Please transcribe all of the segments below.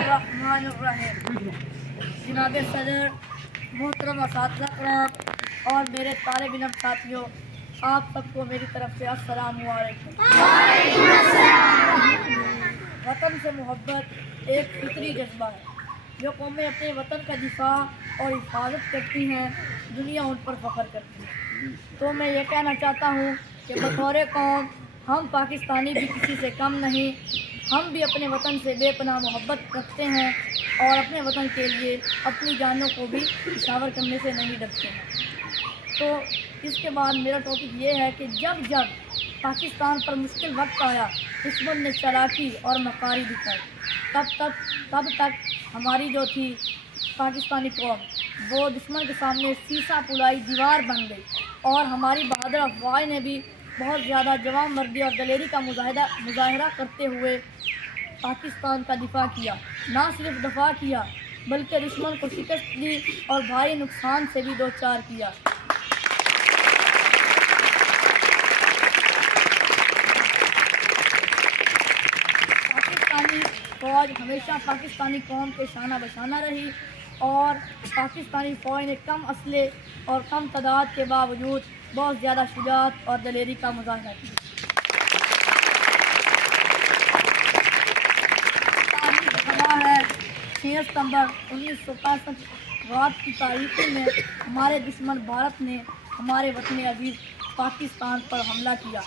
बिस्मिल्लाहिर्रहमानिर्रहीम। जनाब सदर, मोहतरम असातिज़ा कराम और मेरे तालिब इल्म साथियों, आप सबको मेरी तरफ से अस्सलामु अलैकुम। वतन से मोहब्बत एक फितरी जज्बा है। जो कौमें अपने वतन का दिफा और हिफाजत करती हैं, दुनिया उन पर फ़ख्र करती है। तो मैं ये कहना चाहता हूँ कि बतौर कौम हम पाकिस्तानी भी किसी से कम नहीं। हम भी अपने वतन से बेपनाह मोहब्बत रखते हैं और अपने वतन के लिए अपनी जानों को भी निछावर करने से नहीं डरते हैं। तो इसके बाद मेरा टॉपिक ये है कि जब जब पाकिस्तान पर मुश्किल वक्त आया, दुश्मन ने चालाकी और मकारी दिखाई, तब तक हमारी जो थी पाकिस्तानी कौम, वो दुश्मन के सामने सीसा पुलाई दीवार बन गई और हमारी बहादुर अफवाह ने भी बहुत ज़्यादा जवान मर्दी और दलेरी का मुजाहरा करते हुए पाकिस्तान का दिफा किया। ना सिर्फ दफा किया बल्कि दुश्मन को शिकस्त दी और भारी नुकसान से भी दो चार किया। पाकिस्तानी फ़ौज हमेशा पाकिस्तानी कौम के शाना बशाना रही और पाकिस्तानी फ़ौज ने कम असले और कम तादाद के बावजूद बहुत ज़्यादा शुजाअत और दलेरी का मुजाहरा किया। 6 सितंबर 1965 रात की तारीखी में हमारे दुश्मन भारत ने हमारे वतन अजीज़ पाकिस्तान पर हमला किया।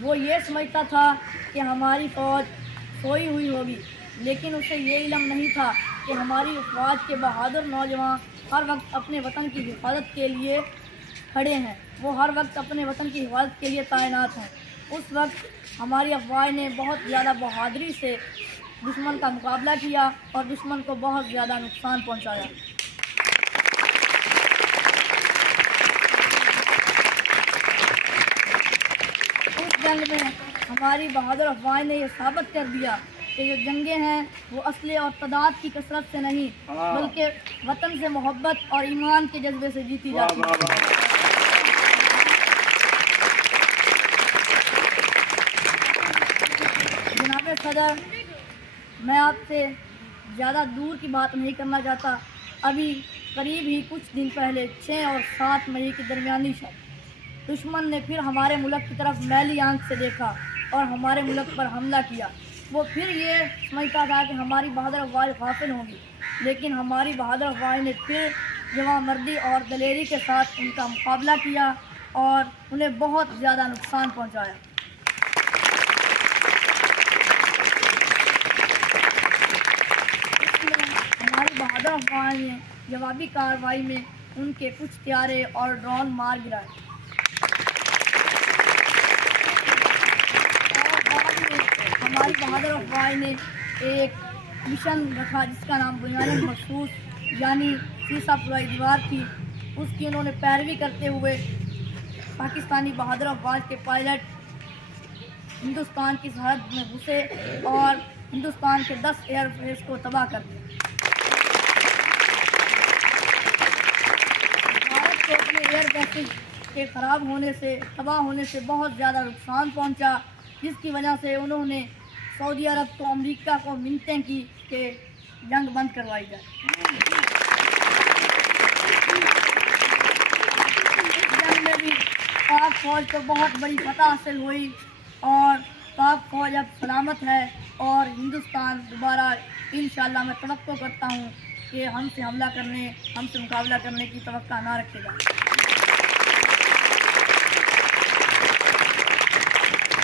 वो ये समझता था कि हमारी फ़ौज सोई हुई होगी, लेकिन उसे ये इल्म नहीं था कि हमारी फ़ौज के बहादुर नौजवान हर वक्त अपने वतन की हिफाजत के लिए खड़े हैं। वो हर वक्त अपने वतन की हिफाजत के लिए तैनात हैं। उस वक्त हमारी अफवाह ने बहुत ज़्यादा बहादुरी से दुश्मन का मुकाबला किया और दुश्मन को बहुत ज़्यादा नुकसान पहुंचाया। उस जंग में हमारी बहादुर अफवाह ने यह साबित कर दिया कि जो जंगें हैं वो असले और तादाद की कसरत से नहीं बल्कि वतन से मोहब्बत और ईमान के जज्बे से जीती जाती है। जनाब सदर, मैं आपसे ज़्यादा दूर की बात नहीं करना चाहता। अभी करीब ही कुछ दिन पहले 6 और 7 मई की दरमियानी शब दुश्मन ने फिर हमारे मुल्क की तरफ मैली आंख से देखा और हमारे मुल्क पर हमला किया। वो फिर ये समझता था कि हमारी बहादुर अफवाह गाफिल होंगी, लेकिन हमारी बहादुर अफवाह ने फिर जवां मर्दी और दलेरी के साथ उनका मुकाबला किया और उन्हें बहुत ज़्यादा नुकसान पहुँचाया। बहादुर अफवाह ने जवाबी कार्रवाई में उनके कुछ हथियारे और ड्रोन मार गिराए और बाद में हमारी बहादुर अफवाह ने एक मिशन रखा जिसका नाम बुनियाद मखसूस यानी सीसा पुलाई दीवार थी। उसकी उन्होंने पैरवी करते हुए पाकिस्तानी बहादुर अफवाह के पायलट हिंदुस्तान की सरहद में घुसे और हिंदुस्तान के 10 एयरफोर्स को तबाह कर दिया। अपने एयर बेसिस के ख़राब होने से, तबाह होने से बहुत ज़्यादा नुकसान पहुंचा, जिसकी वजह से उन्होंने सऊदी अरब को, अमेरिका को मिन्नतें की कि जंग बंद करवाई जाए। जंग में भी पाक फ़ौज को बहुत बड़ी फतह हासिल हुई और पाक फ़ौज अब सलामत है और हिंदुस्तान दोबारा इंशाअल्लाह मैं तवक्को करता हूँ कि हमसे मुकाबला करने की तवक्का ना रखेगा।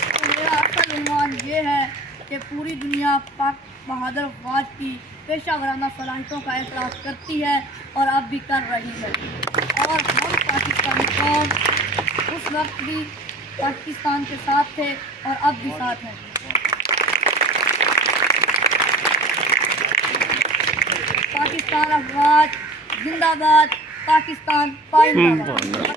तो मेरा असल उन्वान ये है कि पूरी दुनिया पाक बहादुर फ़ौज की पेशा वराना सलाहियतों का एतराफ़ करती है और अब भी कर रही है और हम पाकिस्तानी कौम उस वक्त भी पाकिस्तान के साथ थे और अब भी साथ हैं। पाकिस्तान अफवाज जिंदाबाद, पाकिस्तान पाइंदाबाद।